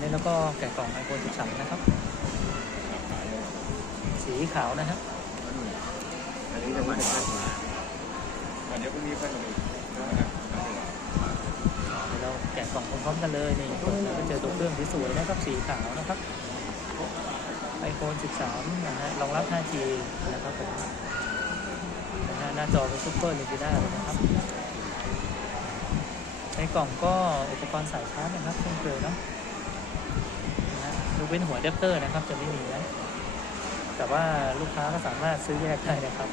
นี้เราก็แกะกล่อง iPhone 13 นะครับ สีขาวนะฮะอันนี้จะมาจากมาอันนี้พรุ่งนี้ค่อยมาดูนะครับเดี๋ยวเราแกะกล่องพร้อมๆกันเลยนี่เปิดแล้วก็เจอตัวเครื่องสวยๆนะครับสีขาวนะครับ iPhone 13 นะฮะรองรับ 5G นะครับผมนะฮะหน้าจอเป็น Super Retina เลยนะครับ ในกล่องก็อุปกรณ์สายชาร์จนะครับเช่นเคยเนาะ ยกเว้นหัวอะแดปเตอร์นะครับ จะไม่มีนะ แต่ว่าลูกค้าก็สามารถซื้อแยกได้นะครับ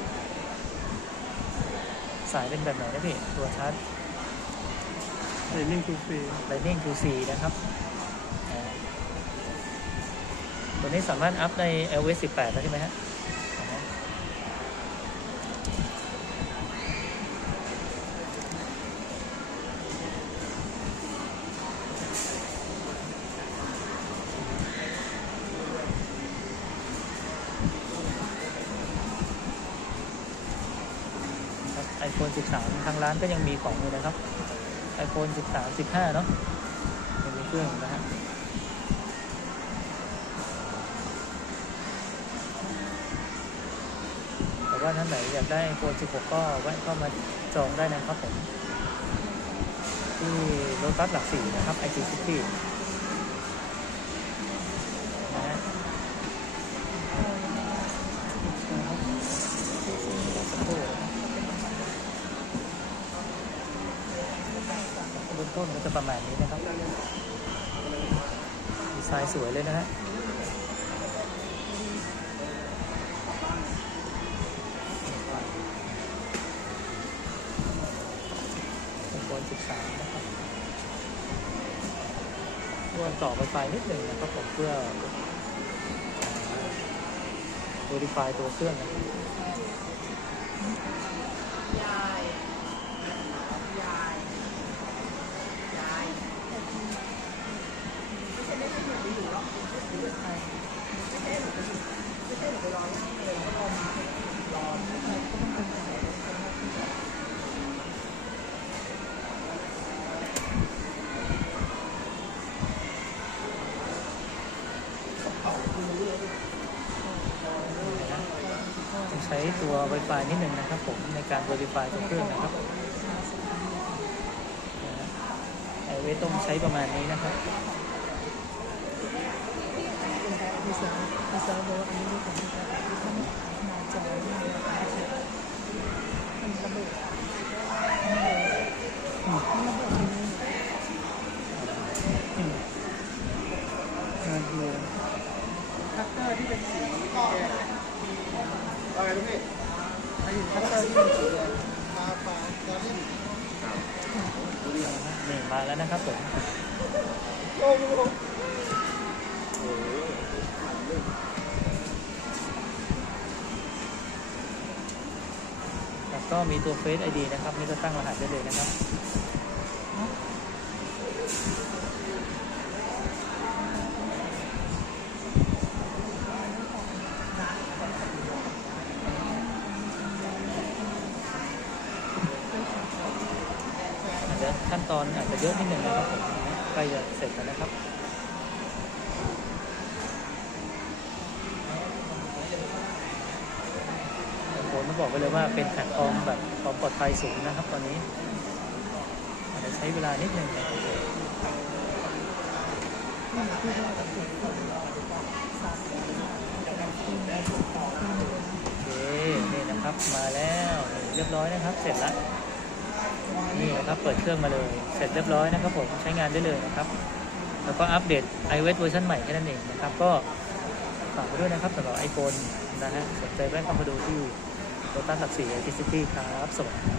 สายเป็นแบบไหนนะพี่ตัวชาร์จเรนนิ่งทูฟรี Lightning 2C นะครับอ่าตัวนี้สามารถอัพใน iOS 18 แล้วใช่ไหมฮะ iPhone 13 ทางร้านก็ยังมีของอยู่นะครับ iPhone 13 15 เนาะยังมีเครื่องนะฮะแต่ว่าท่านไหนอยากได้ iPhone 16 ก็แวะเข้ามาจองได้นะครับผมที่รถบัสหลักสี่นะครับ i อ City นะฮะสักครู่นะครับเบื้อง ต้นก็จะประมาณนี้นะครับ ดีไซน์สวยเลยนะฮะบน13นะครับควรต่อไฟไฟนิดหนึ่งนะครับผมเพื่อ verify ตัวเครื่องนะครับ ใช้ตัว Wi-Fi นิดหนึ่งนะครับผมในการ verify ตัวเครื่องนะครับไอเวต้องใช้ประมาณนี้นะครับน่าอันนี้มีของที่จะทำหน้าจอที่มันระเบิดมันระเบิดมันระเบิดมันงานเดียวคัตเตอร์ที่เป็นสีแดง ว่าไงลูกพี่นี่มาแล้วนะครับผมโอ้โหแล้วก็มีตัว Face ID นะครับนี่ก็ตั้งรหัสได้เลยนะครับ ตอนอาจจะเยอะนิดหนึ่งนะครับผมใกล้จะเสร็จแล้วนะครับผมต้องบอกไปเลยว่าเป็นแผ่นทองแบบความปลอดภัยสูงนะครับ ตอนนี้อาจจะใช้เวลานิดนึงโอเคนี่นะครับมาแล้วเรียบร้อยนะครับ เสร็จแล้ว นี่นะครับเปิดเครื่องมาเลย เสร็จเรียบร้อยนะครับผมใช้งานได้เลยนะครับ แล้วก็อัปเดต iOS เวอร์ชันใหม่แค่นั้นเองนะครับ ก็ฝากไปด้วยนะครับสำหรับ iPhone นะฮะสนใจแวะเข้ามาดูที่โลตัสหลักสี่ทีซิตี้ครับสวัสดี